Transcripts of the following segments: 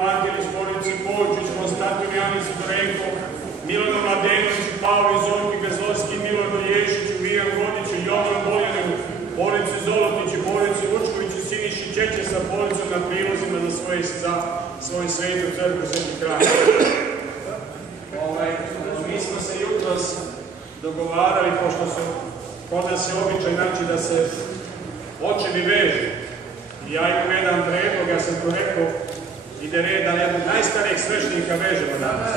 Martilić, Borici Pođić, Konstantin Janić, Dorenko, Milano Mladenović, Pavle Zorki, Gazovski, Milano Ješić, Vijan Godić, Jovan Boljanin, Borici Zolotić, Borici Vučković i Siniši Čeće sa policom na prilozima za svoju svetu crkvu Sveti Kralj. Mi smo se jutros dogovarali, pošto su kod nas je običaj, znači da se očevi vežu. Ja imam jedan predlog, ja sam to rekao, ide red da jednog najstarijeg sveštenika vežemo danas.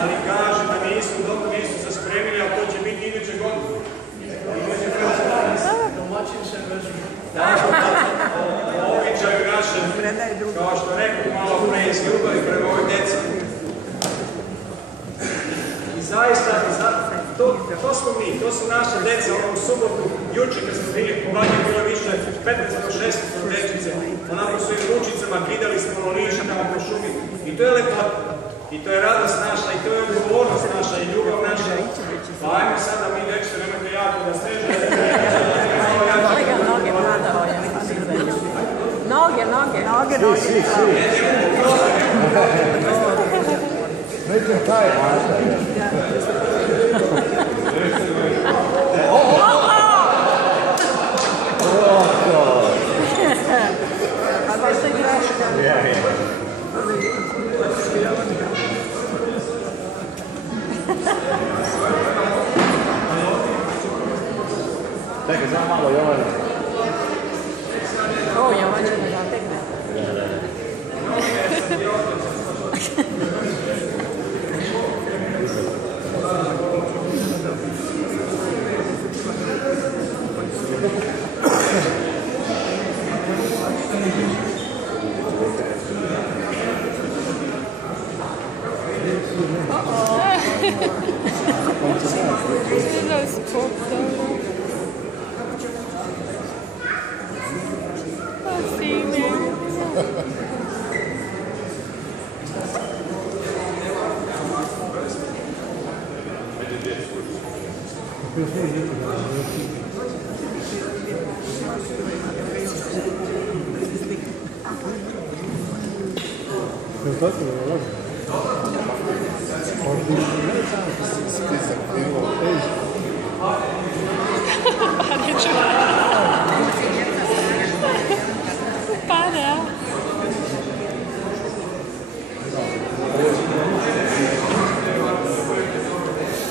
Ali kaže da nisu se spremili, a to će biti iduće godine. Običaju našem, kao što rekao malo pre, iz ljubavi prema ovoj djeci. I zaista, to smo mi, to su naša djeca. U subotu, juče kad smo bili po Banji, bilo više 15-16 dječice, onako svojim ručicama gidali smo lišikama po šumi. I to je lepota, i to je radost naša, i to je odgovornost naša, i ljubav naša. Pa ajmo sada mi dječice, nemojte jako da stežete. Noge. Međutim, taj čekaj, samo malo, Jovan. Jovan će me zatekne.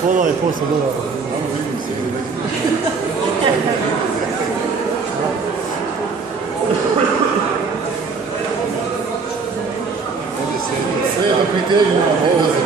Pola je posle dolara. Sve dok mi težimo, ovo se